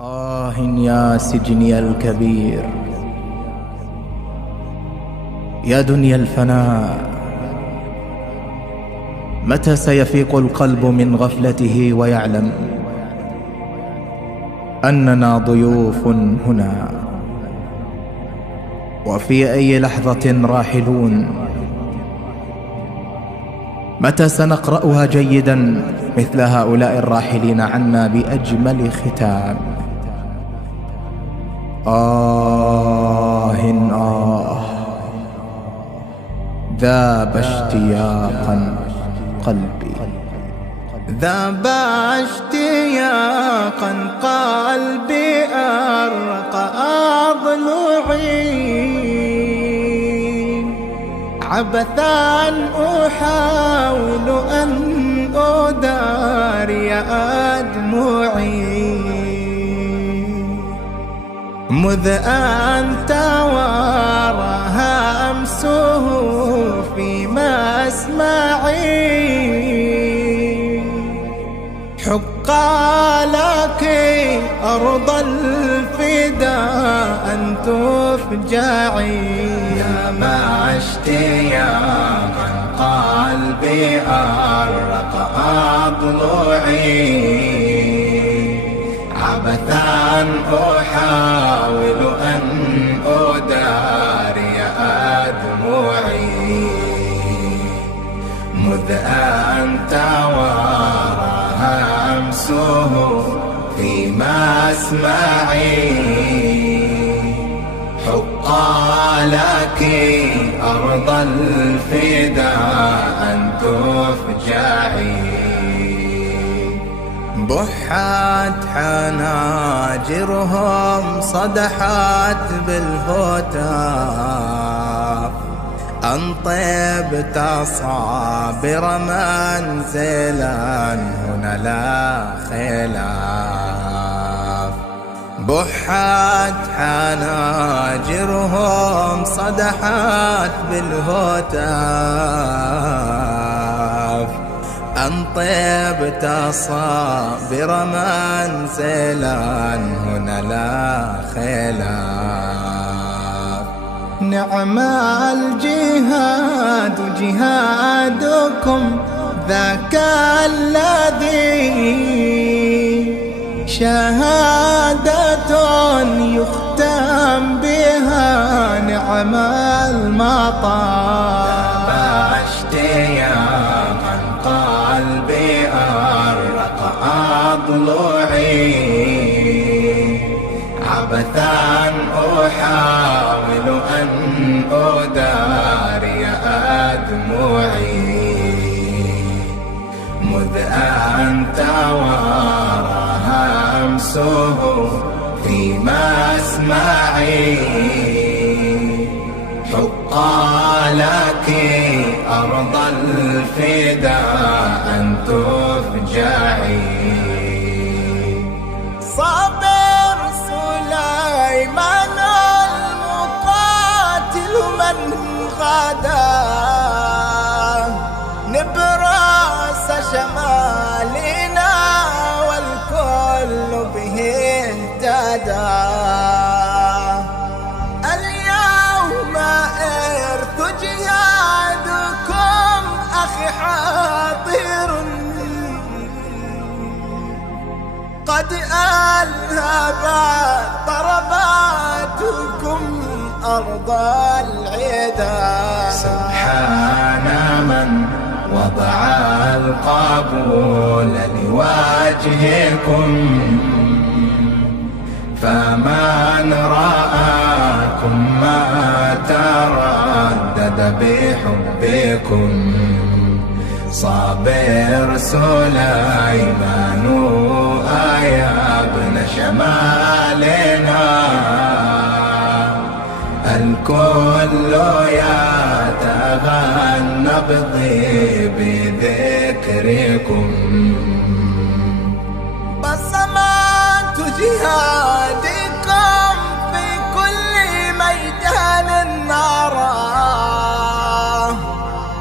آه يا سجني الكبير، يا دنيا الفناء، متى سيفيق القلب من غفلته ويعلم أننا ضيوف هنا، وفي أي لحظة راحلون؟ متى سنقرأها جيدا مثل هؤلاء الراحلين عنا بأجمل ختام؟ ذاب اشتياقا قلبي، ذاب اشتياقا قلبي، أرق أضلعي، عبثا أحاول أن أداري أدمعي، مذ أن توارى أمسه في مسمعي، حق لك أرض الفداء أن تفجعي، يا مع اشتياقا قلبي، أرق أضلعي، عبثا أحاول أن أداري أدمعي، مذ أن توارى أمسه في مسمعي، حق لك أرض الفداء أن تفجعي، بحت حناجرهم صدحت بالهتاف، أن طيبت صابر منزلا هنا لا خلاف، بحت حناجرهم صدحت بالهتاف، أن طيبت صابر منزلا هنا لا خلاف، نعم الجهاد جهادكم، ذاك الذي شهادة يختم بها نعم المطار، اشتياقا قلبي، أرق أضلعي، عبثا أحاول أن أداري أدمعي، مذ أن توارى أمسه في مسمعي، حق لك أرض الفداء أن تفجعي، صابر سليمان المقاتل من غدا، نبراس شمالنا والكل به اهتدى، اليوم إرث جهادكم أخي حاضر، قد ألهب ضرباتكم أرض العدا، سبحان من وضع القبول لوجهكم، فمن رآكم ما تردد بحبكم، صابر سليمان يا ابن شمالنا، الكل يتغنى بطيب ذكركم، بصمات جهادكم في كل ميدان نرى،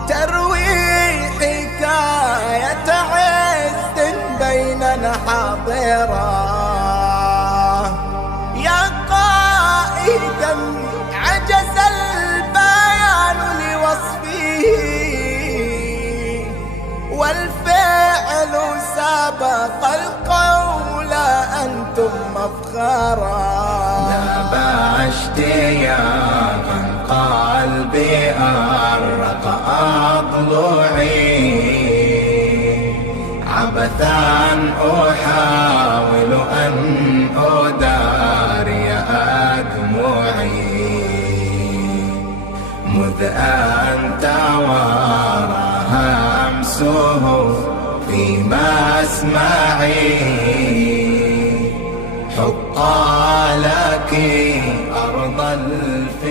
تروي حكاية عز بيننا حاضرة، مفخرا. نبع اشتياقا قلبي أرق أضلعي، عبثا أحاول أن أداري أدمعي، مذ أن توارى همسه في مسمعي. حق لك أرض الفدا